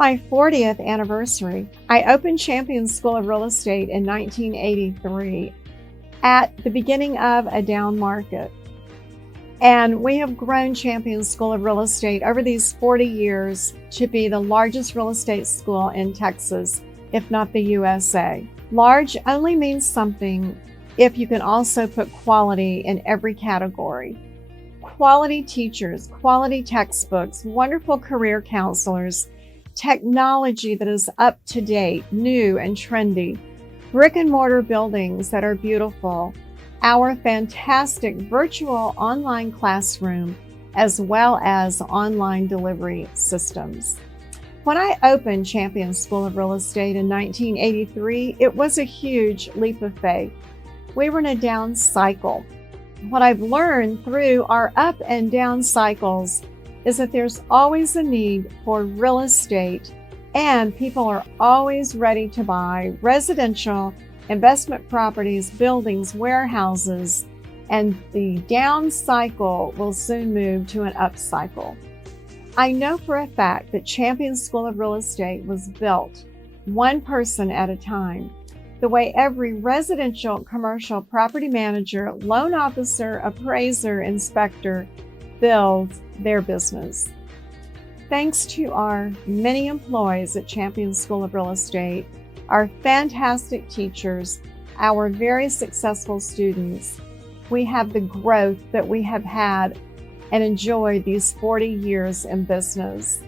my 40th anniversary. I opened Champion School of Real Estate in 1983 at the beginning of a down market. And we have grown Champion School of Real Estate over these 40 years to be the largest real estate school in Texas, if not the USA. Large only means something if you can also put quality in every category. Quality teachers, quality textbooks, wonderful career counselors, technology that is up to date, new and trendy, brick and mortar buildings that are beautiful, our fantastic virtual online classroom, as well as online delivery systems. When I opened Champion School of Real Estate in 1983, it was a huge leap of faith. We were in a down cycle. What I've learned through our up and down cycles is that there's always a need for real estate, and people are always ready to buy residential, investment properties, buildings, warehouses, and the down cycle will soon move to an up cycle. I know for a fact that Champion School of Real Estate was built one person at a time, the way every residential, commercial property manager, loan officer, appraiser, inspector builds their business. Thanks to our many employees at Champion School of Real Estate, our fantastic teachers, our very successful students, we have the growth that we have had and enjoyed these 40 years in business.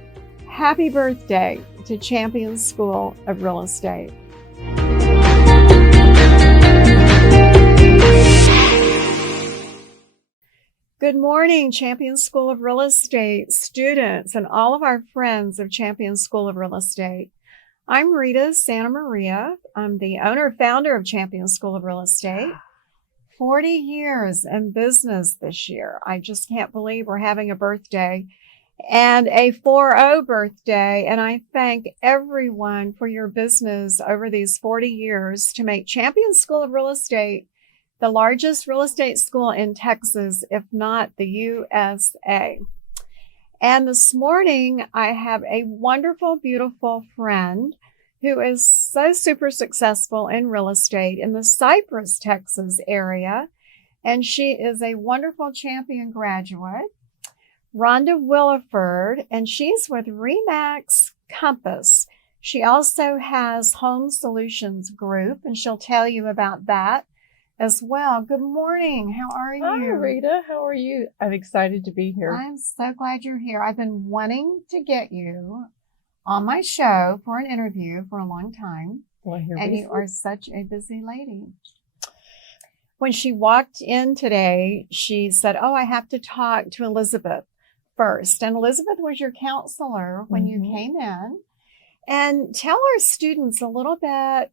Happy birthday to Champion School of Real Estate. Good morning, Champion School of Real Estate students and all of our friends of Champion School of Real Estate. I'm Rita Santa Maria. I'm the owner, founder of Champion School of Real Estate. 40 years in business this year. I just can't believe we're having a birthday and a 4-0 birthday. And I thank everyone for your business over these 40 years to make Champion School of Real Estate the largest real estate school in Texas, if not the USA. And this morning, I have a wonderful, beautiful friend who is so super successful in real estate in the Cypress, Texas area. And she is a wonderful Champion graduate, Rhonda Williford, and she's with Remax Compass. She also has Home Solutions Group, and she'll tell you about that as well. Good morning. How are you? Hi, Rita. How are you? I'm excited to be here. I'm so glad you're here. I've been wanting to get you on my show for an interview for a long time. Well, here and we you see. are such a busy lady. When she walked in today, she said, "Oh, I have to talk to Elizabeth first." And Elizabeth was your counselor when you came in. And tell our students a little bit,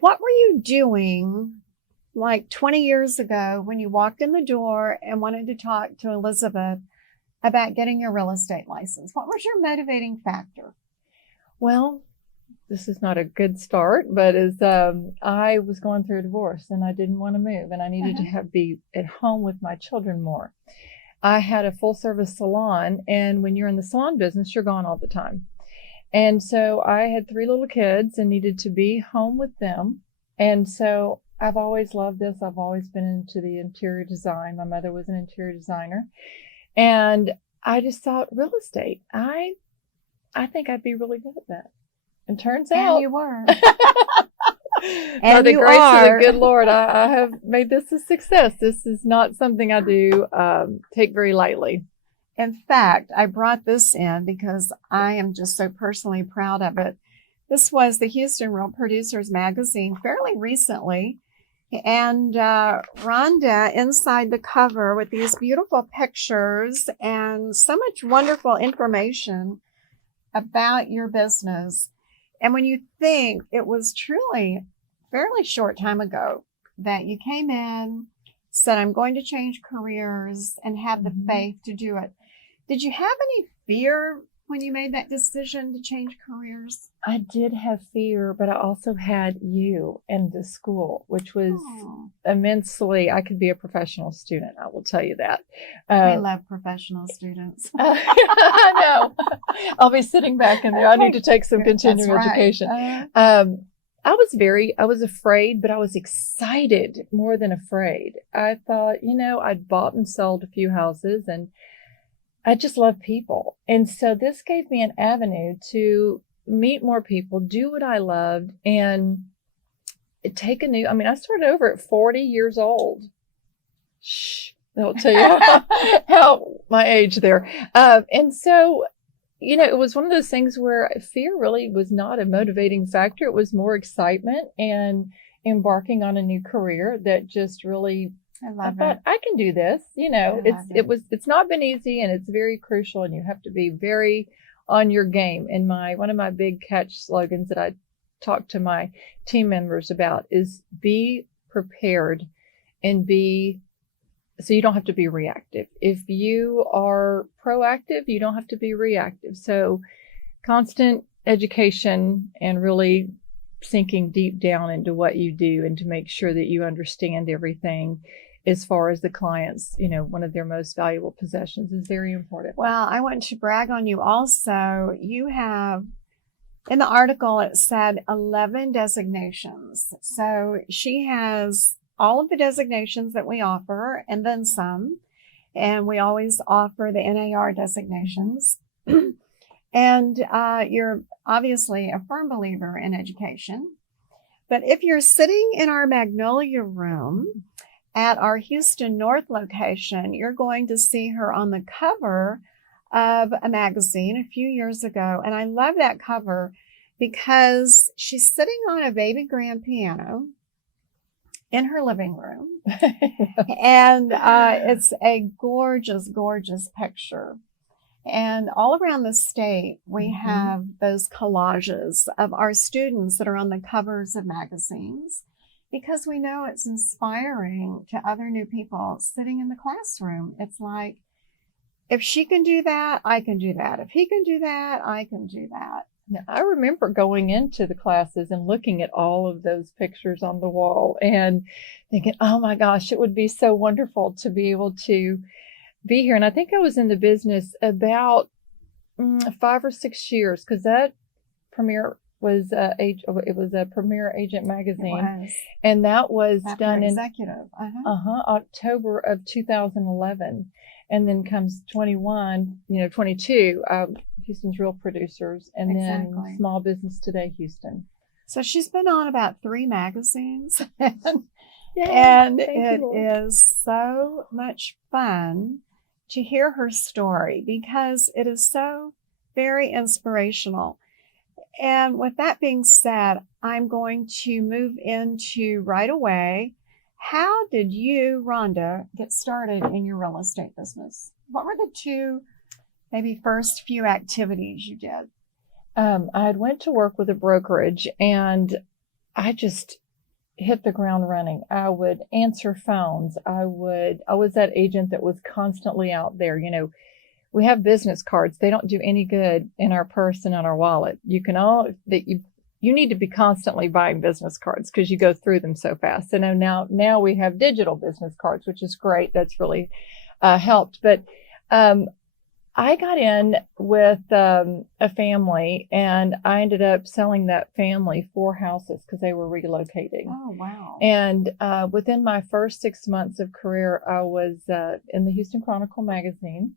what were you doing like 20 years ago when you walked in the door and wanted to talk to Elizabeth about getting your real estate license? What was your motivating factor? Well, this is not a good start, but as I was going through a divorce and I didn't want to move and I needed to be at home with my children more. I had a full service salon, and when you're in the salon business, you're gone all the time. And so I had 3 little kids and needed to be home with them. And so I've always loved this. I've always been into the interior design. My mother was an interior designer. And I just thought real estate, I think I'd be really good at that. And turns out you were. And by the grace of the good Lord, I have made this a success. This is not something I do take very lightly. In fact, I brought this in because I am just so personally proud of it. This was the Houston Real Producers magazine fairly recently. And Rhonda inside the cover with these beautiful pictures and so much wonderful information about your business. And when you think it was truly a fairly short time ago that you came in, said, I'm going to change careers and have the faith to do it. Did you have any fear when you made that decision to change careers? I did have fear, but I also had you and the school, which was immensely, I could be a professional student. I will tell you that. I love professional students. I know. I'll be sitting back in there. I need to take some continuing education. I was afraid, but I was excited more than afraid. I thought, I'd bought and sold a few houses and I just love people. And so this gave me an avenue to meet more people, do what I loved, and take I started over at 40 years old. Shh, that'll tell you how my age there. And so, it was one of those things where fear really was not a motivating factor. It was more excitement and embarking on a new career that just really, I thought I can do this. It's not been easy, and it's very crucial, and you have to be very on your game. And one of my big catch slogans that I talk to my team members about is be prepared and so you don't have to be reactive. If you are proactive, you don't have to be reactive. So constant education and really sinking deep down into what you do and to make sure that you understand everything as far as the clients, one of their most valuable possessions is very important. Well, I want to brag on you also. You have, in the article, it said 11 designations. So she has all of the designations that we offer and then some. And we always offer the NAR designations. And you're obviously a firm believer in education. But if you're sitting in our Magnolia room at our Houston North location, you're going to see her on the cover of a magazine a few years ago. And I love that cover because she's sitting on a baby grand piano in her living room. And it's a gorgeous, gorgeous picture. And all around the state, we have those collages of our students that are on the covers of magazines, because we know it's inspiring to other new people sitting in the classroom. It's like, if she can do that, I can do that. If he can do that, I can do that. Now, I remember going into the classes and looking at all of those pictures on the wall and thinking, oh my gosh, it would be so wonderful to be able to be here. And I think I was in the business about 5 or 6 years, because that premiere was it was a Premier Agent magazine, and that was done in October of 2011, and then comes 22, Houston's Real Producers, and then Small Business Today Houston. So she's been on about 3 magazines, and it is so much fun to hear her story because it is so very inspirational. And with that being said, I'm going to move into right away. How did you, Rhonda, get started in your real estate business? What were the 2, maybe first few activities you did? I had went to work with a brokerage, and I just hit the ground running. I would answer phones. I was that agent that was constantly out there. We have business cards. They don't do any good in our purse and in our wallet. You need to be constantly buying business cards because you go through them so fast. And now we have digital business cards, which is great. That's really helped. But I got in with a family, and I ended up selling that family 4 houses because they were relocating. Oh, wow. And within my first 6 months of career, I was in the Houston Chronicle magazine.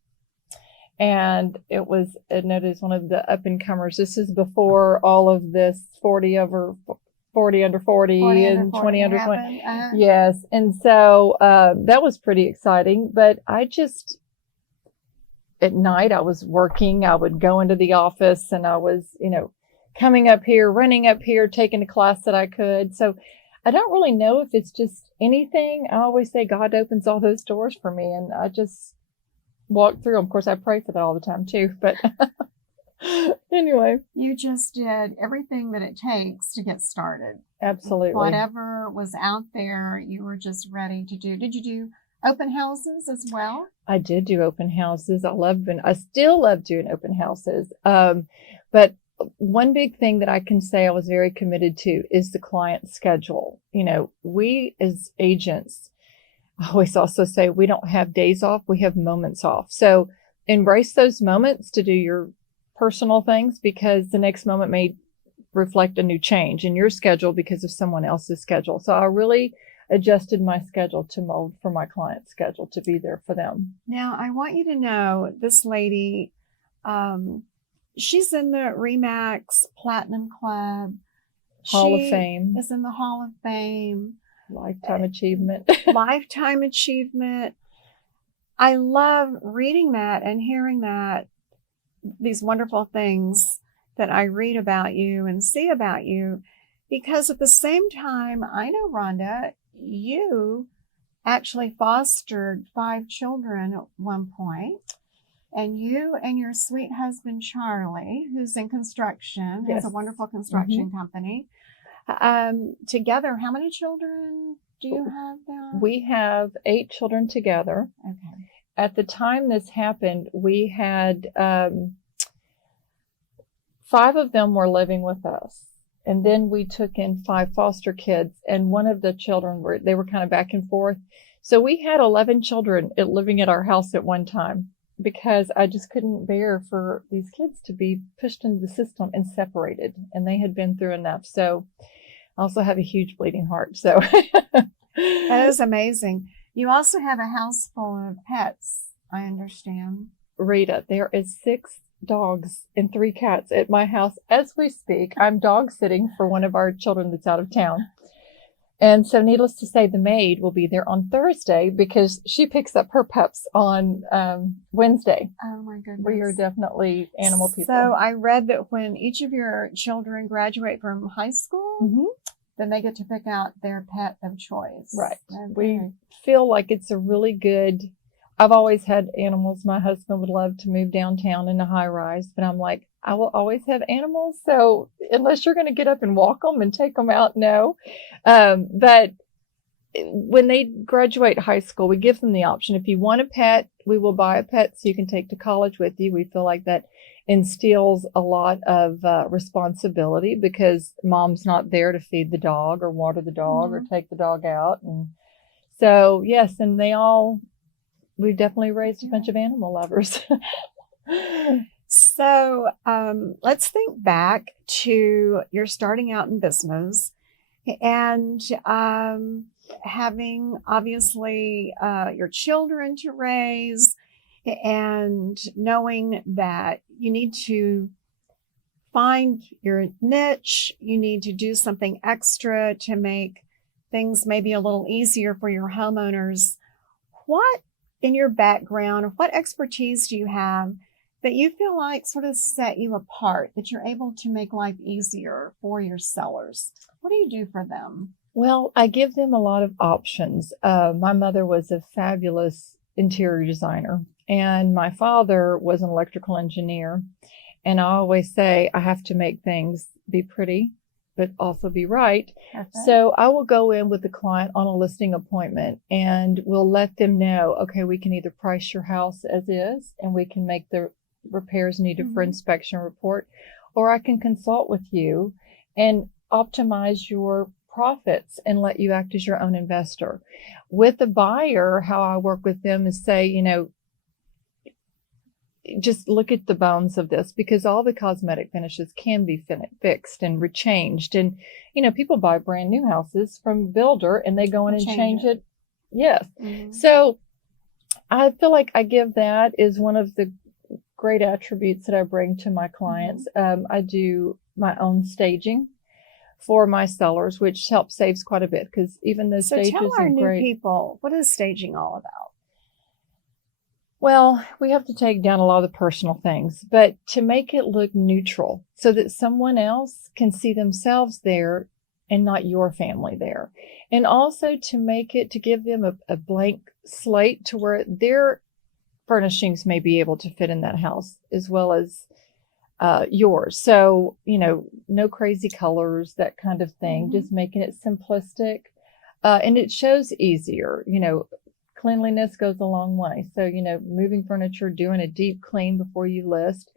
And it was noted as one of the up-and-comers. This is before all of this 40 under 40 and 20 under 20. Yes. And so that was pretty exciting. But at night, I was working. I would go into the office, and I was, coming up here, running up here, taking a class that I could. So I don't really know if it's just anything. I always say God opens all those doors for me, and I just walk through them. Of course, I pray for that all the time too, but anyway. You just did everything that it takes to get started. Absolutely. Whatever was out there, you were just ready to do. Did you do open houses as well? I did do open houses. I still love doing open houses. But one big thing that I can say I was very committed to is the client schedule. We as agents, I always also say we don't have days off, we have moments off. So embrace those moments to do your personal things, because the next moment may reflect a new change in your schedule because of someone else's schedule. So I really adjusted my schedule to mold for my client's schedule to be there for them. Now, I want you to know this lady, she's in the RE/MAX Platinum Club. Hall of Fame. Is in the Hall of Fame. Lifetime achievement. Lifetime achievement. I love reading that and hearing that, these wonderful things that I read about you and see about you, because at the same time, I know, Rhonda, you actually fostered 5 children at one point, and you and your sweet husband, Charlie, who's in construction, Yes. has a wonderful construction company. Together, how many children do you have now? We have 8 children together. Okay. At the time this happened, we had 5 of them were living with us. And then we took in 5 foster kids, and one of the children were kind of back and forth. So we had 11 children living at our house at one time, because I just couldn't bear for these kids to be pushed into the system and separated. And they had been through enough. So I also have a huge bleeding heart. So that is amazing. You also have a house full of pets, I understand. Rita, there is 6 dogs and 3 cats at my house as we speak. I'm dog sitting for one of our children that's out of town. And so needless to say, the maid will be there on Thursday because she picks up her pups on Wednesday. Oh my goodness. We are definitely animal people. So I read that when each of your children graduate from high school, then they get to pick out their pet of choice. Right. Okay. We feel like it's a really good, I've always had animals. My husband would love to move downtown in a high rise, but I'm like, I will always have animals. So unless you're going to get up and walk them and take them out, no. But when they graduate high school, we give them the option. If you want a pet, we will buy a pet so you can take to college with you. We feel like that instills a lot of responsibility, because mom's not there to feed the dog or water the dog or take the dog out. And so, yes, and we've definitely raised a bunch of animal lovers. So let's think back to your starting out in business and having obviously your children to raise, and knowing that you need to find your niche, you need to do something extra to make things maybe a little easier for your homeowners. What in your background, or what expertise do you have that you feel like sort of set you apart, that you're able to make life easier for your sellers? What do you do for them? Well, I give them a lot of options. My mother was a fabulous interior designer, and my father was an electrical engineer. And I always say I have to make things be pretty, but also be right. Okay. So I will go in with the client on a listing appointment, and we'll let them know, okay, we can either price your house as is, and we can make the repairs needed for inspection report, or I can consult with you and optimize your profits and let you act as your own investor. With the buyer, how I work with them is say, just look at the bones of this, because all the cosmetic finishes can be fixed and rechanged. And, people buy brand new houses from builder and they go in and change it. Yes. So I feel like I give that is one of the great attributes that I bring to my clients. I do my own staging for my sellers, which helps saves quite a bit, because even the stages tell our are great. New people, what is staging all about? Well, we have to take down a lot of the personal things, but to make it look neutral so that someone else can see themselves there and not your family there. And also to give them a blank slate to where their furnishings may be able to fit in that house as well as yours. So, no crazy colors, that kind of thing, just making it simplistic. And it shows easier, cleanliness goes a long way. So, moving furniture, doing a deep clean before you list.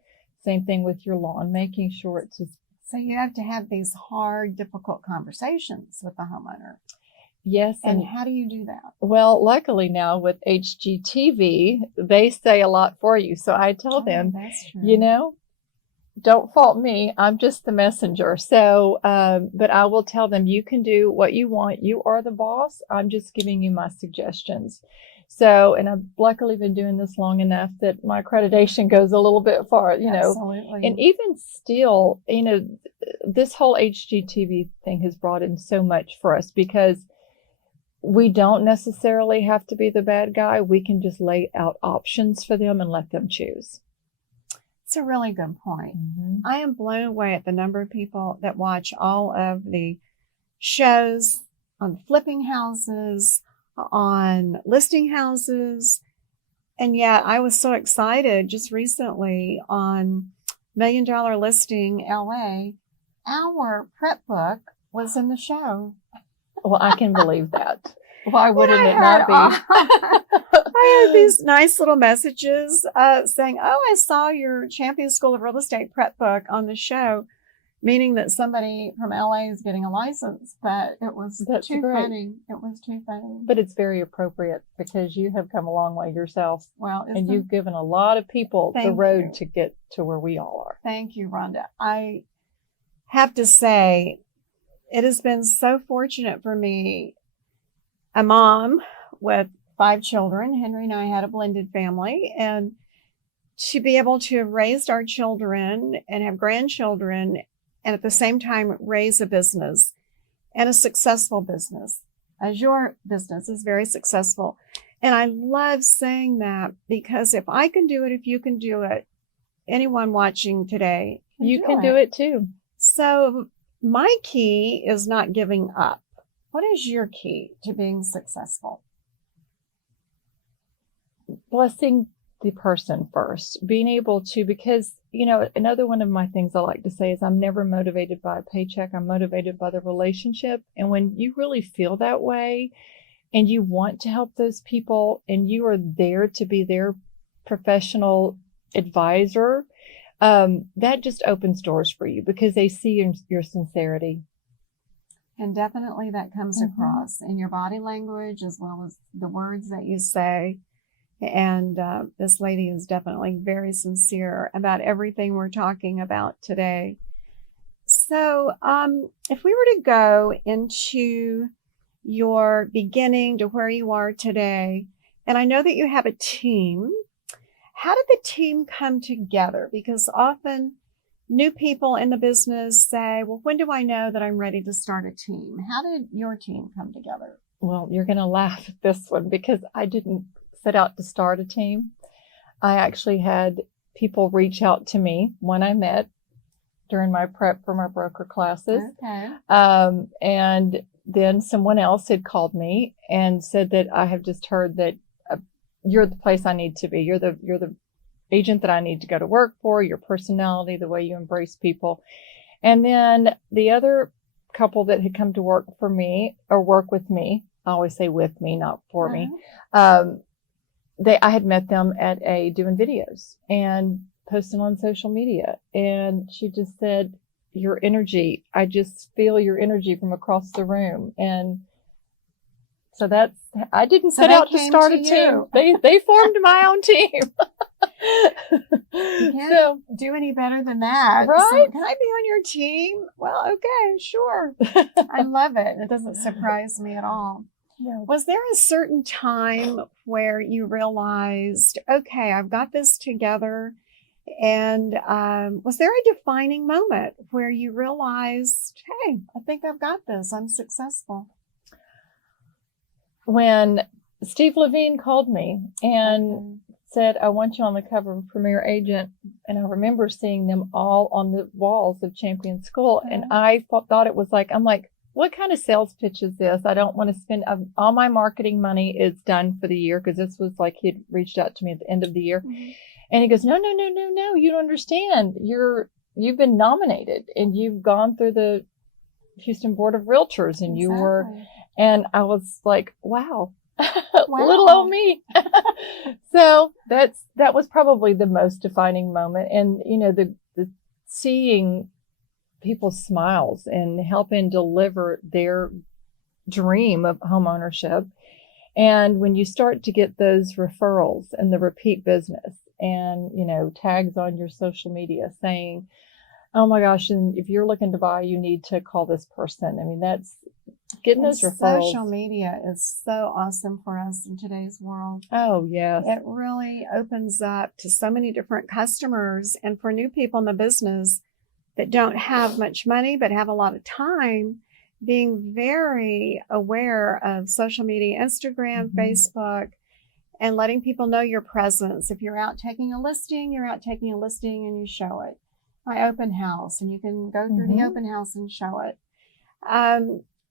Same thing with your lawn, making sure it's just. So you have to have these hard, difficult conversations with the homeowner. Yes. And how do you do that? Well, luckily now with HGTV, they say a lot for you. So I tell them, that's true. Don't fault me. I'm just the messenger. So, but I will tell them, you can do what you want. You are the boss. I'm just giving you my suggestions. So, and I've luckily been doing this long enough that my accreditation goes a little bit far, Absolutely. and even still, this whole HGTV thing has brought in so much for us because we don't necessarily have to be the bad guy. We can just lay out options for them and let them choose. It's a really good point. Mm-hmm. I am blown away at the number of people that watch all of the shows on flipping houses, on listing houses. And yet I was so excited just recently on $1 Million Listing LA. Our prep book was in the show. Well, I can believe that. Why wouldn't it not be? I had these nice little messages saying, I saw your Champion School of Real Estate prep book on the show, meaning that somebody from LA is getting a license, but it was too funny. It was too funny. But it's very appropriate because you have come a long way yourself. Well, and you've given a lot of people the road to get to where we all are. Thank you, Rhonda. I have to say, it has been so fortunate for me, a mom with 5 children. Henry and I had a blended family, and to be able to have raised our children and have grandchildren and at the same time raise a business, and a successful business, as your business is very successful. And I love saying that because if I can do it, if you can do it, anyone watching today can do it too. So my key is not giving up. What is your key to being successful? Blessing the person first, being able to, because, another one of my things I like to say is I'm never motivated by a paycheck. I'm motivated by the relationship. And when you really feel that way and you want to help those people and you are there to be their professional advisor, that just opens doors for you because they see your sincerity. And definitely that comes across in your body language as well as the words that you say. And this lady is definitely very sincere about everything we're talking about today. So if we were to go into your beginning to where you are today, and I know that you have a team, how did the team come together? Because often new people in the business say, well, when do I know that I'm ready to start a team? How did your team come together? Well, you're going to laugh at this one because I didn't set out to start a team. I actually had people reach out to me when I met during my prep for my broker classes. Okay. And then someone else had called me and said that I have just heard that you're the place I need to be. You're the agent that I need to go to work for, your personality, the way you embrace people. And then the other couple that had come to work for me or work with me, I always say with me, not for me. I had met them at doing videos and posting on social media. And she just said, your energy, I just feel your energy from across the room. And so I didn't set out to start a team. They formed my own team. You can't do any better than that. Right? So, can I be on your team? Well, okay, sure. I love it. It doesn't surprise me at all. Yeah. Was there a certain time where you realized, okay, I've got this together? And was there a defining moment where you realized, hey, I think I've got this. I'm successful? When Steve Levine called me and said, I want you on the cover of Premier Agent. And I remember seeing them all on the walls of Champion School. And I thought it was I'm like, what kind of sales pitch is this? I don't want to spend all my marketing money is done for the year. Because this was he'd reached out to me at the end of the year. Mm-hmm. And he goes, no, you don't understand. You've been nominated and you've gone through the Houston Board of Realtors and you were, and I was like, wow, Little old me. So that was probably the most defining moment. And, the seeing people's smiles and helping deliver their dream of home ownership. And when you start to get those referrals and the repeat business and, tags on your social media saying, oh my gosh, and if you're looking to buy, you need to call this person. I mean, that's getting those referrals. Social media is so awesome for us in today's world. Oh, yes. It really opens up to so many different customers. And for new people in the business that don't have much money but have a lot of time, being very aware of social media, Instagram, Facebook, and letting people know your presence. If you're out taking a listing, and you show it. My open house, and you can go through the open house and show it.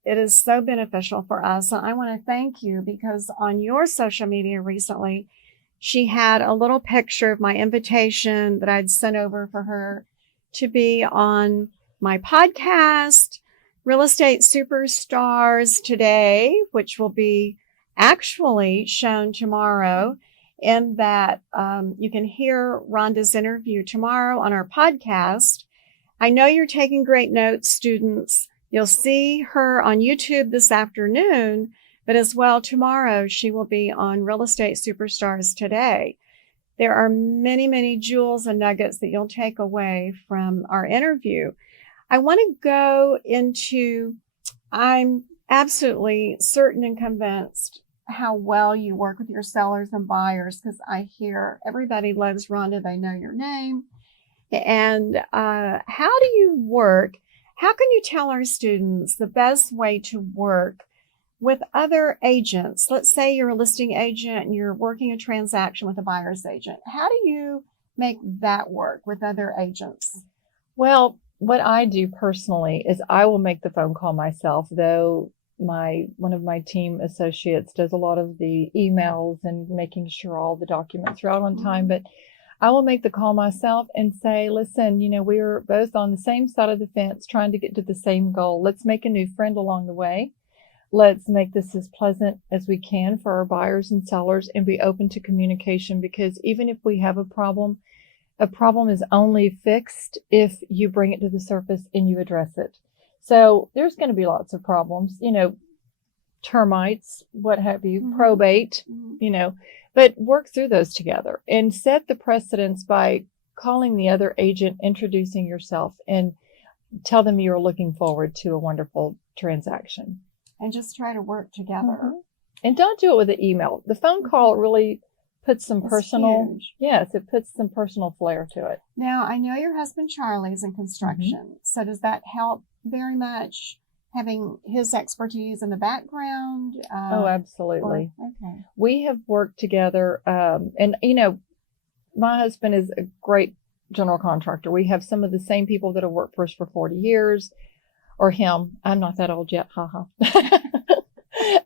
It is so beneficial for us. And I want to thank you because on your social media recently, she had a little picture of my invitation that I'd sent over for her to be on my podcast, Real Estate Superstars Today, which will be actually shown tomorrow, in that you can hear Rhonda's interview tomorrow on our podcast. I know you're taking great notes, students. You'll see her on YouTube this afternoon, but as well tomorrow, she will be on Real Estate Superstars Today. There are many, many jewels and nuggets that you'll take away from our interview. I want to go into, I'm absolutely certain and convinced how well you work with your sellers and buyers, because I hear everybody loves Rhonda. They know your name. And how do you work? How can you tell our students the best way to work with other agents? Let's say you're a listing agent and you're working a transaction with a buyer's agent. How do you make that work with other agents? Well, what I do personally is I will make the phone call myself, though one of my team associates does a lot of the emails and making sure all the documents are out on time. But I will make the call myself and say, listen, we're both on the same side of the fence trying to get to the same goal. Let's make a new friend along the way. Let's make this as pleasant as we can for our buyers and sellers and be open to communication, because even if we have a problem is only fixed if you bring it to the surface and you address it. So there's going to be lots of problems, termites, what have you, probate, but work through those together and set the precedence by calling the other agent, introducing yourself, and tell them you're looking forward to a wonderful transaction. And just try to work together. And don't do it with an email. The phone call really puts some personal, it puts some personal flair to it. Now, I know your husband Charlie's in construction. So does that help very much, having his expertise in the background? Oh, absolutely. Okay. We have worked together, and my husband is a great general contractor. We have some of the same people that have worked for us for 40 years, or him. I'm not that old yet, haha.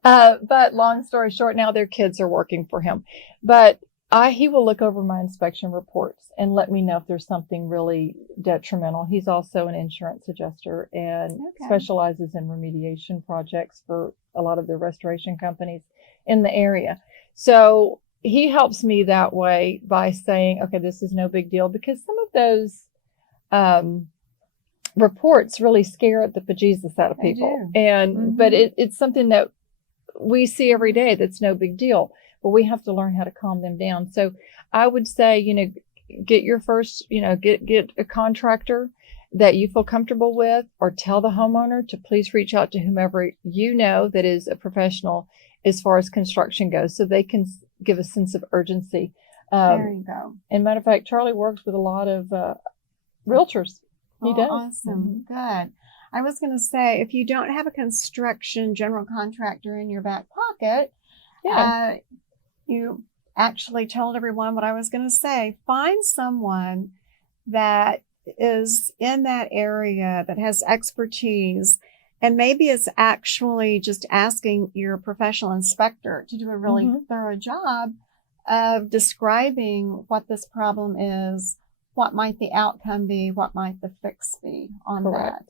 But long story short, now their kids are working for him. But he will look over my inspection reports and let me know if there's something really detrimental. He's also an insurance adjuster and specializes in remediation projects for a lot of the restoration companies in the area. So he helps me that way by saying, okay, this is no big deal, because some of those reports really scare the bejesus out of people. And but it's something that we see every day that's no big deal, but we have to learn how to calm them down. So I would say, get your first, get a contractor that you feel comfortable with, or tell the homeowner to please reach out to whomever that is a professional as far as construction goes, so they can give a sense of urgency. There you go. And matter of fact, Charlie works with a lot of realtors. He does. Awesome. Good. I was going to say, if you don't have a construction general contractor in your back pocket, you actually told everyone what I was going to say. Find someone that is in that area that has expertise, and maybe it's actually just asking your professional inspector to do a really thorough job of describing what this problem is, what might the outcome be, what might the fix be on that.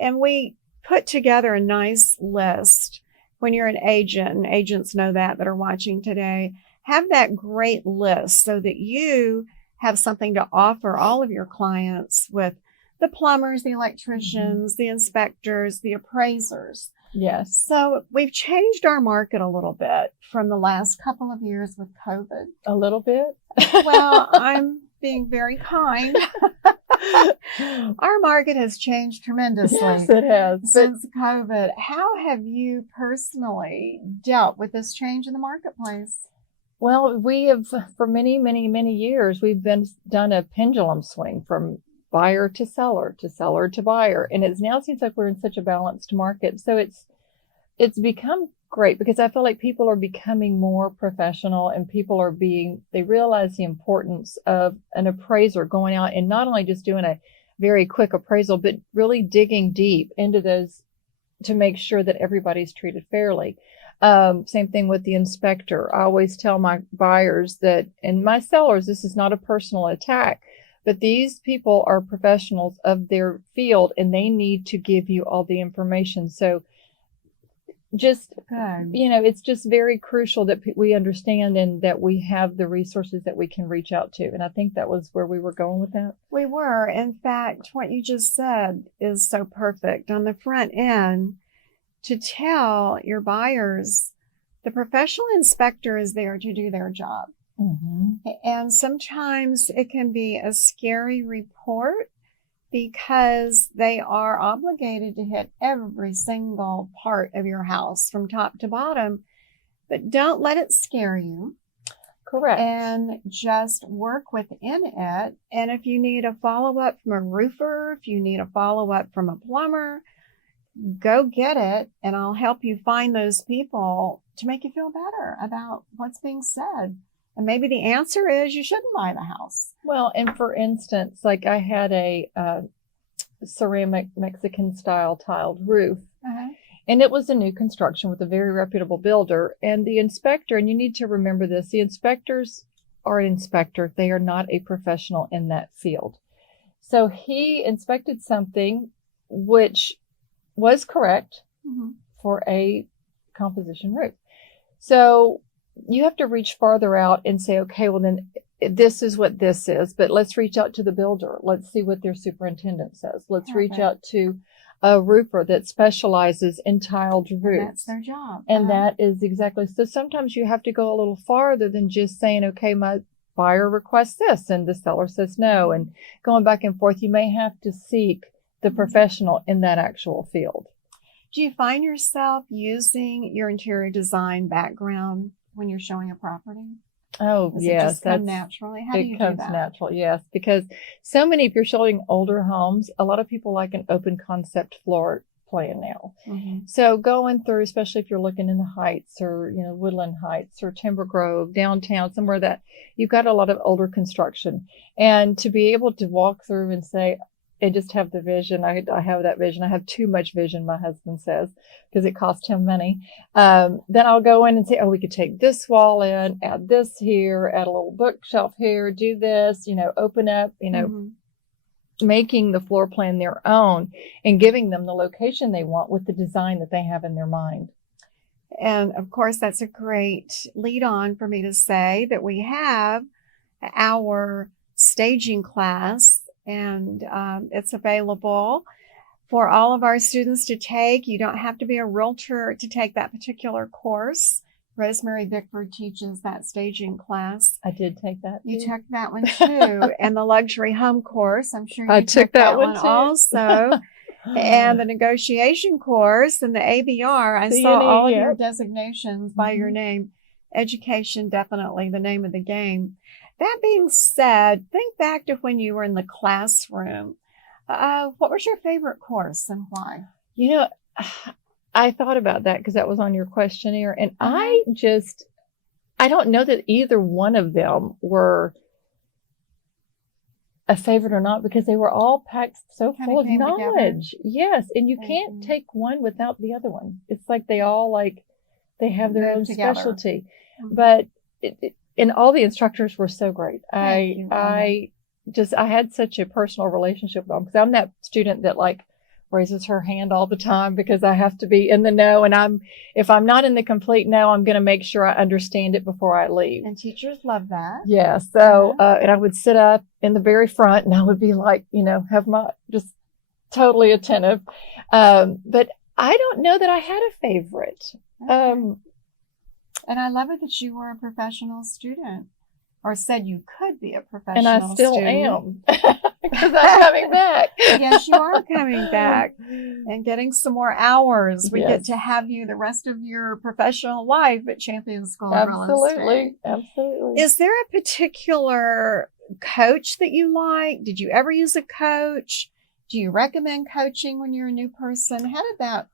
And we put together a nice list when you're an agent, and agents know that are watching today, have that great list so that you have something to offer all of your clients with the plumbers, the electricians, the inspectors, the appraisers. Yes. So we've changed our market a little bit from the last couple of years with COVID. A little bit? Well, I'm being very kind. Our market has changed tremendously. Yes, it has. Since COVID. How have you personally dealt with this change in the marketplace? Well, we have, for many, many, many years, we've done a pendulum swing from buyer to seller to buyer. And it now seems like we're in such a balanced market. So it's become great because I feel like people are becoming more professional, and people are they realize the importance of an appraiser going out and not only just doing a very quick appraisal, but really digging deep into those to make sure that everybody's treated fairly. Same thing with the inspector. I always tell my buyers that, and my sellers, this is not a personal attack, but these people are professionals of their field and they need to give you all the information. So just, it's just very crucial that we understand and that we have the resources that we can reach out to. And I think that was where we were going with that. We were. In fact, what you just said is so perfect. On the front end, to tell your buyers, the professional inspector is there to do their job. And sometimes it can be a scary report because they are obligated to hit every single part of your house from top to bottom. But don't let it scare you. Correct. And just work within it. And if you need a follow-up from a roofer, if you need a follow-up from a plumber, go get it, and I'll help you find those people to make you feel better about what's being said. And maybe the answer is you shouldn't buy the house. Well, and for instance, like I had a ceramic Mexican style tiled roof, and it was a new construction with a very reputable builder. And the inspector, and you need to remember this, the inspectors are an inspector. They are not a professional in that field. So he inspected something which was correct for a composition roof. So you have to reach farther out and say, okay, well then this is what this is, but let's reach out to the builder. Let's see what their superintendent says. Let's reach out to a roofer that specializes in tiled roofs. And that's their job. And that is exactly. So sometimes you have to go a little farther than just saying, okay, my buyer requests this and the seller says no. And going back and forth, you may have to seek the professional in that actual field. Do you find yourself using your interior design background when you're showing a property? Oh, Does yes. It just come naturally? How do you do that? It comes natural, yes. Because so many, if you're showing older homes, a lot of people like an open concept floor plan now. So going through, especially if you're looking in the Heights or, Woodland Heights or Timber Grove, downtown, somewhere that you've got a lot of older construction. And to be able to walk through and say, and just have the vision. I have that vision. I have too much vision, my husband says, because it costs him money. Then I'll go in and say, oh, we could take this wall in, add this here, add a little bookshelf here, do this, open up, making the floor plan their own and giving them the location they want with the design that they have in their mind. And of course, that's a great lead on for me to say that we have our staging class. And it's available for all of our students to take. You don't have to be a realtor to take that particular course. Rosemary Bickford teaches that staging class. I did take that. You took that one too. And the luxury home course, I'm sure you took that one too. Also. And the negotiation course and the ABR. I saw all of your designations by your name. Education, definitely the name of the game. That being said, think back to when you were in the classroom. What was your favorite course and why? I thought about that because that was on your questionnaire. And I don't know that either one of them were a favorite or not, because they were all packed so full of knowledge. Together. Yes. And you can't take one without the other one. It's like they all they have their own specialty. But and all the instructors were so great. I had such a personal relationship with them because I'm that student that raises her hand all the time because I have to be in the know. And if I'm not in the complete know, I'm going to make sure I understand it before I leave. And teachers love that. Yeah. So, and I would sit up in the very front and I would be like, have my just totally attentive. But I don't know that I had a favorite. Okay. And I love it that you were a professional student, or said you could be a professional student. And I still am, because I'm coming back. Yes, you are coming back and getting some more hours. We get to have you the rest of your professional life at Champion School of Real Estate. Absolutely. Is there a particular coach that you like? Did you ever use a coach? Do you recommend coaching when you're a new person? How did that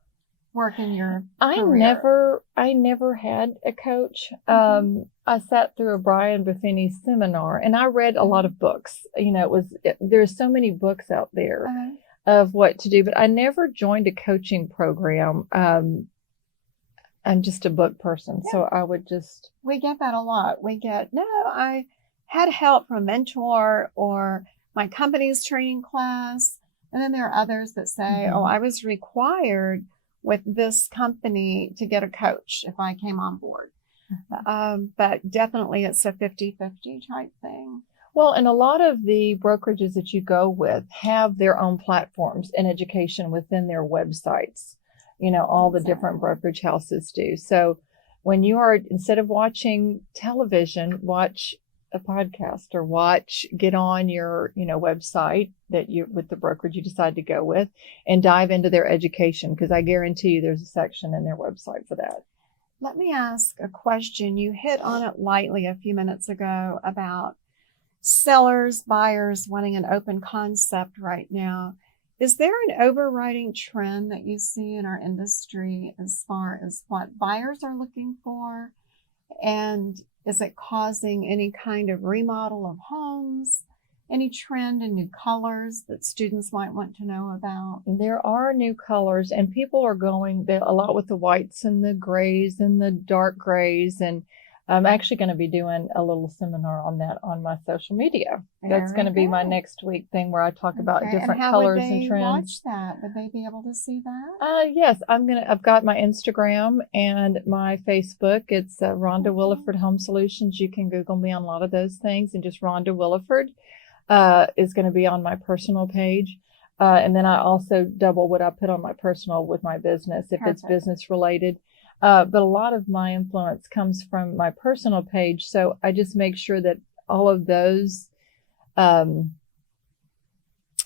work in your career? I never had a coach. I sat through a Brian Buffini seminar and I read a lot of books. There's so many books out there of what to do, but I never joined a coaching program. I'm just a book person. Yeah. So we get that a lot. I had help from a mentor or my company's training class. And then there are others that say, I was required with this company to get a coach if I came on board. But definitely it's a 50-50 type thing. Well, and a lot of the brokerages that you go with have their own platforms and education within their websites. All the different brokerage houses do. So when instead of watching television, watch a podcast or get on your, website with the brokerage you decide to go with and dive into their education. Because I guarantee you there's a section in their website for that. Let me ask a question. You hit on it lightly a few minutes ago about sellers, buyers wanting an open concept right now. Is there an overriding trend that you see in our industry as far as what buyers are looking for? And is it causing any kind of remodel of homes? Any trend in new colors that students might want to know about? There are new colors, and people are going a lot with the whites and the grays and the dark grays. And I'm actually going to be doing a little seminar on that on my social media. That's going to be my next week thing where I talk about different colors and trends. Watch that? Would they be able to see that? Yes, I've got my Instagram and my Facebook. It's Rhonda Williford Home Solutions. You can Google me on a lot of those things, and just Rhonda Williford is going to be on my personal page. And then I also double what I put on my personal with my business if it's business related. But a lot of my influence comes from my personal page. So I just make sure that all of those, all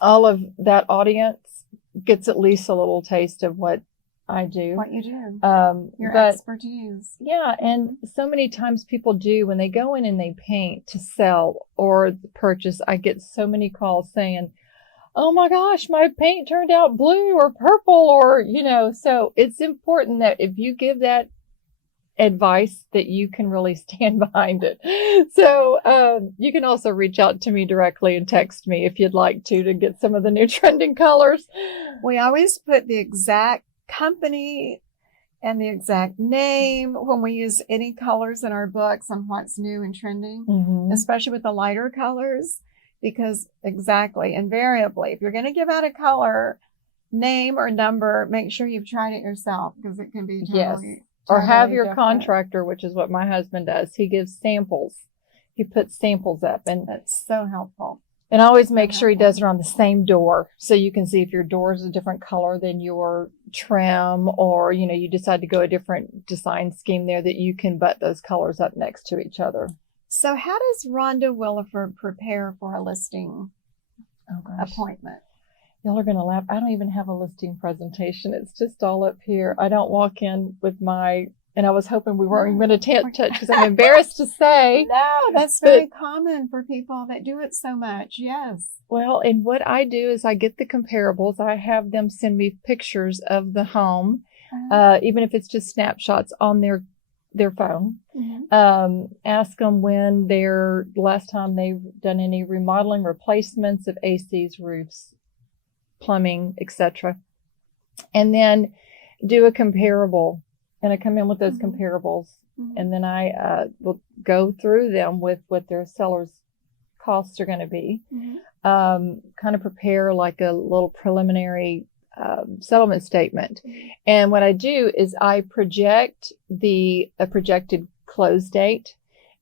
of that audience gets at least a little taste of what I do. What you do. Your expertise. Yeah. And so many times people do, when they go in and they paint to sell or purchase, I get so many calls saying, oh my gosh, my paint turned out blue or purple, or, so it's important that if you give that advice that you can really stand behind it. So you can also reach out to me directly and text me if you'd like to get some of the new trending colors. We always put the exact company and the exact name when we use any colors in our books on what's new and trending, especially with the lighter colors. Because invariably, if you're going to give out a color, name or number, make sure you've tried it yourself, because it can be totally or have your contractor, which is what my husband does. He gives samples. He puts samples up, and that's so helpful. And I always make sure he does it on the same door, so you can see if your door is a different color than your trim, or you decide to go a different design scheme there, that you can butt those colors up next to each other. So how does Rhonda Williford prepare for a listing appointment? Y'all are going to laugh. I don't even have a listing presentation. It's just all up here. I don't walk in with and I was hoping we weren't even going to touch, because I'm embarrassed to say. No, that's very common for people that do it so much. Yes. Well, and what I do is I get the comparables. I have them send me pictures of the home, even if it's just snapshots on their phone. Ask them when last time they've done any remodeling, replacements of ACs, roofs, plumbing, etc. And then do a comparable. And I come in with those comparables. And then I will go through them with what their seller's costs are going to be. Kind of prepare like a little preliminary settlement statement. And what I do is I project a projected close date,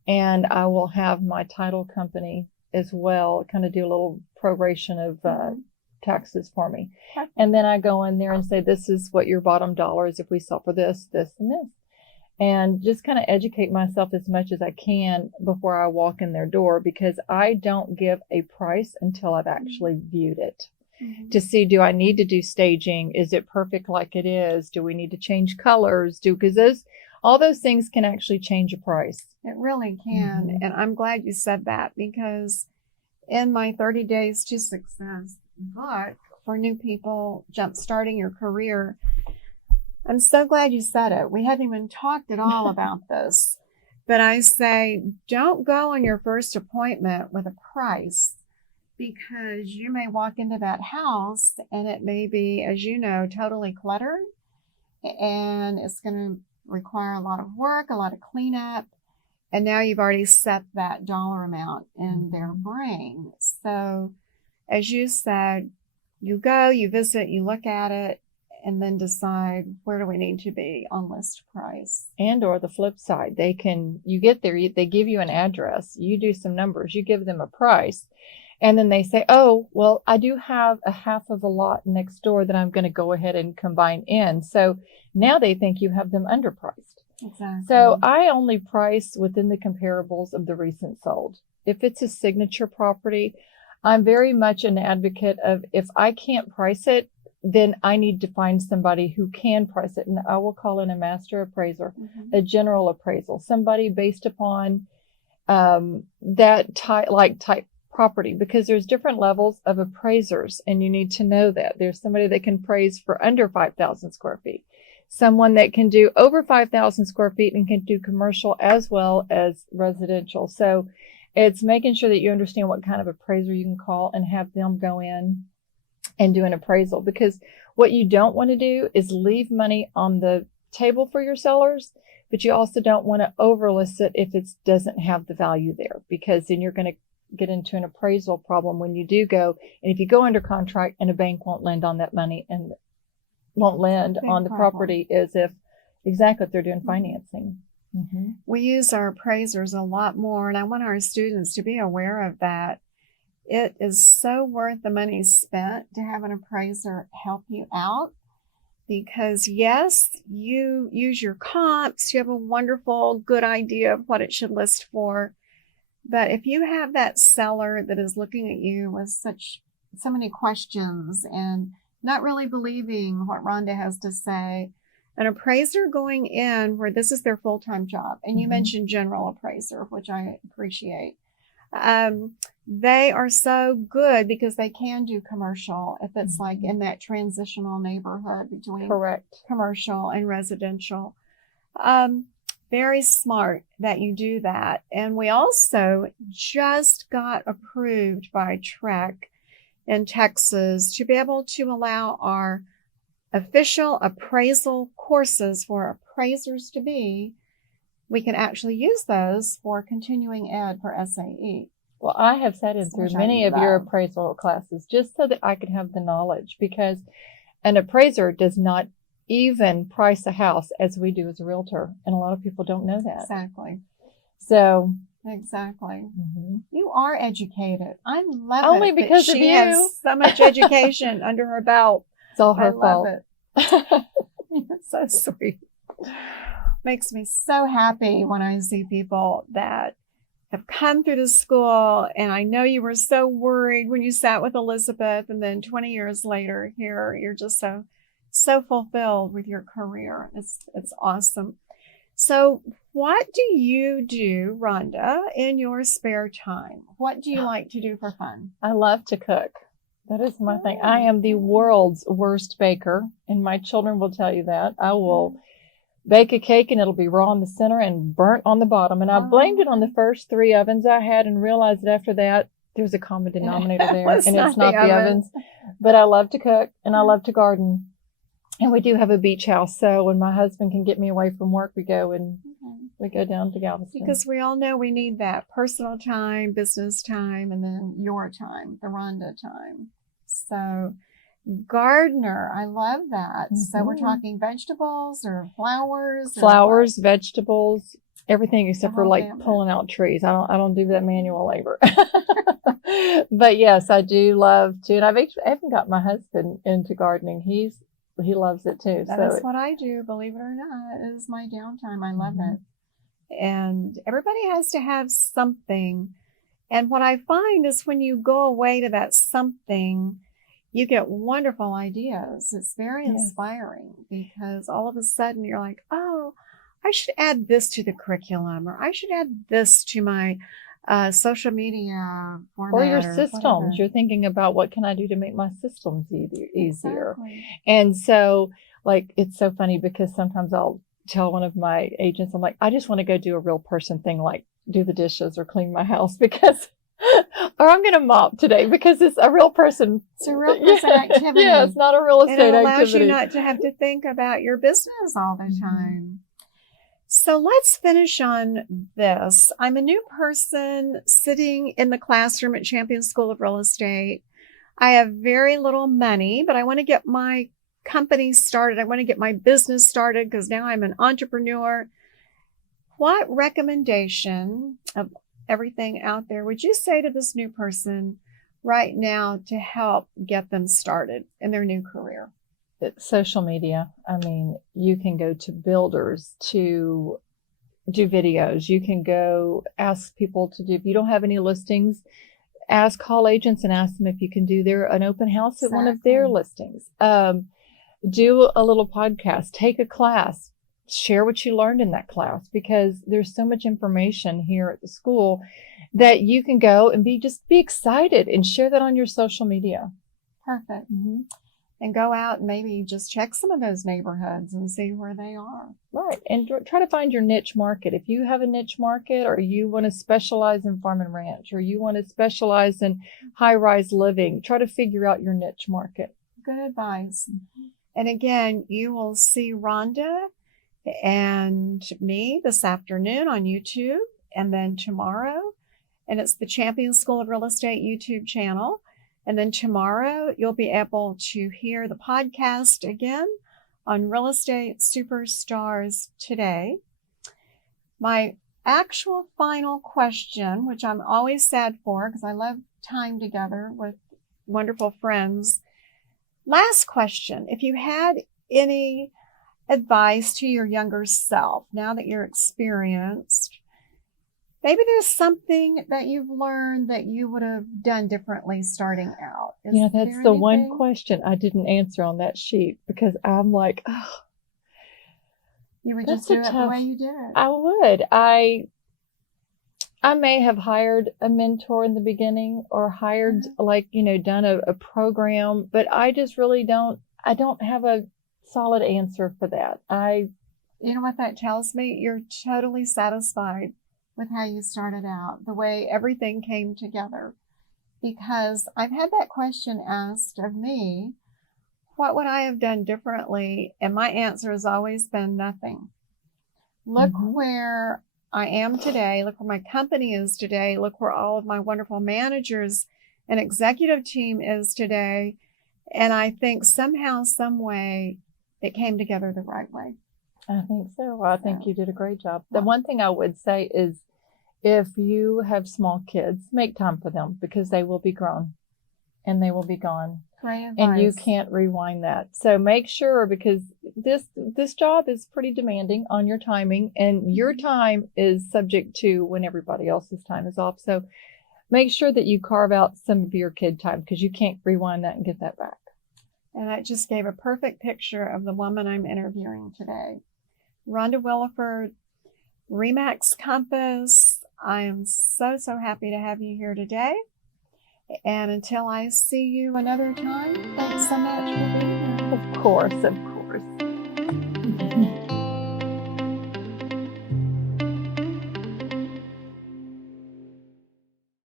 and I will have my title company as well kind of do a little proration of taxes for me. And then I go in there and say, this is what your bottom dollar is if we sell for this, this, and this. And just kind of educate myself as much as I can before I walk in their door, because I don't give a price until I've actually viewed it to see, do I need to do staging? Is it perfect like it is? Do we need to change colors? Because all those things can actually change a price. It really can. And I'm glad you said that, because in my 30 Days to Success book for new people jumpstarting your career, I'm so glad you said it. We haven't even talked at all about this, but I say, don't go on your first appointment with a price, because you may walk into that house and it may be, as you know, totally cluttered, and it's going to require a lot of work, a lot of cleanup. And now you've already set that dollar amount in their brain. So as you said, you go, you visit, you look at it, and then decide, where do we need to be on list price? And or the flip side, you get there, they give you an address, you do some numbers, you give them a price, and then they say, oh, well, I do have a half of a lot next door that I'm going to go ahead and combine in. So now they think you have them underpriced. Exactly. So I only price within the comparables of the recent sold. If it's a signature property, I'm very much an advocate of, if I can't price it, then I need to find somebody who can price it. And I will call in a master appraiser, a general appraisal, somebody based upon that type property, because there's different levels of appraisers, and you need to know that. There's somebody that can appraise for under 5,000 square feet, someone that can do over 5,000 square feet and can do commercial as well as residential. So it's making sure that you understand what kind of appraiser you can call and have them go in and do an appraisal, because what you don't want to do is leave money on the table for your sellers, but you also don't want to overlist it if it doesn't have the value there, because then you're going to get into an appraisal problem when you do go. And if you go under contract and a bank won't lend on that money and won't lend on the property, as if they're doing financing. We use our appraisers a lot more, and I want our students to be aware of that. It is so worth the money spent to have an appraiser help you out, because yes, you use your comps, you have a wonderful, good idea of what it should list for. But if you have that seller that is looking at you with so many questions and not really believing what Rhonda has to say, an appraiser going in where this is their full-time job, and you mentioned general appraiser, which I appreciate. They are so good because they can do commercial if it's like in that transitional neighborhood between commercial and residential. Very smart that you do that. And we also just got approved by TREC in Texas to be able to allow our official appraisal courses for appraisers to be. We can actually use those for continuing ed for SAE. Well, I have sat in through many of your appraisal classes just so that I could have the knowledge, because an appraiser does not even price a house as we do as a realtor. And a lot of people don't know that. Exactly. So. Exactly. You are educated. I love it. Only because of you. She has so much education under her belt. It's all her fault. I love it. So sweet. Makes me so happy when I see people that have come through the school, and I know you were so worried when you sat with Elizabeth, and then 20 years later here, you're just so fulfilled with your career. It's awesome. So what do you do, Rhonda, in your spare time? What do you like to do for fun? I love to cook. That is my thing. I am the world's worst baker, and my children will tell you that. I will bake a cake and it'll be raw in the center and burnt on the bottom. And I blamed it on the first 3 ovens I had, and realized that after that, there's a common denominator there, and it's not the ovens. But I love to cook and I love to garden. And we do have a beach house. So when my husband can get me away from work, we go down to Galveston. Because we all know we need that personal time, business time, and then your time, the Rhonda time. So Gardener. I love that. So we're Mhm. talking vegetables or flowers? Flowers, vegetables, everything except for whole like gamut. pulling out trees. I don't do that manual labor. But yes, I do love to, and I even got my husband into gardening. He loves it too. That's what I do, believe it or not. It is my downtime. I love Mhm. it. And everybody has to have something. And what I find is when you go away to that something, you get wonderful ideas. It's very Yes. inspiring because all of a sudden you're like, oh, I should add this to the curriculum, or I should add this to my social media format. Or your whatever. systems. You're thinking about what can I do to make my systems easier. Exactly. And so, like, it's so funny because sometimes I'll tell one of my agents, I'm like, I just want to go do a real person thing, like do the dishes or clean my house because, or I'm going to mop today because it's a real person. It's a real person activity. Yeah, it's not a real estate and it allows activity. you not to have to think about your business all the Mhm. time. So let's finish on this. I'm a new person sitting in the classroom at Champion School of Real Estate. I have very little money, but I want to get my company started. I want to get my business started because now I'm an entrepreneur. What recommendation of everything out there would you say to this new person right now to help get them started in their new career? Social media. I mean, you can go to builders to do videos. You can go ask people to do, if you don't have any listings, call agents and ask them if you can do an open house at one of their listings. Do a little podcast, take a class, share what you learned in that class, because there's so much information here at the school that you can go and be excited and share that on your social media. Perfect. Mm-hmm. And go out and maybe just check some of those neighborhoods and see where they are. Right. And try to find your niche market. If you have a niche market, or you want to specialize in farm and ranch, or you want to specialize in high-rise living, try to figure out your niche market. Good advice. Mm-hmm. And again, you will see Rhonda and me this afternoon on YouTube, and then tomorrow, and it's the Champion School of Real Estate YouTube channel. And then tomorrow, you'll be able to hear the podcast again on Real Estate Superstars Today. My actual final question, which I'm always sad for because I love time together with wonderful friends. Last question. If you had any advice to your younger self, now that you're experienced, maybe there's something that you've learned that you would have done differently starting out. That's the one question I didn't answer on that sheet because I'm like, oh. You would just do it the way you did it. I would. I may have hired a mentor in the beginning, or hired, done a program, but I just really I don't have a solid answer for that. You know what that tells me? You're totally satisfied with how you started out, the way everything came together. Because I've had that question asked of me, what would I have done differently? And my answer has always been nothing. Look where I am today. Look where my company is today. Look where all of my wonderful managers and executive team is today. And I think somehow, some way, it came together the right way. I think so. Well, I think you did a great job. The one thing I would say is, if you have small kids, make time for them, because they will be grown and they will be gone. Great advice. And you can't rewind that. So make sure, because this job is pretty demanding on your timing, and your time is subject to when everybody else's time is off. So make sure that you carve out some of your kid time, because you can't rewind that and get that back. And that just gave a perfect picture of the woman I'm interviewing today. Rhonda Williford, Remax Compass. I am so happy to have you here today. And until I see you another time, thanks so much for being here. Of course.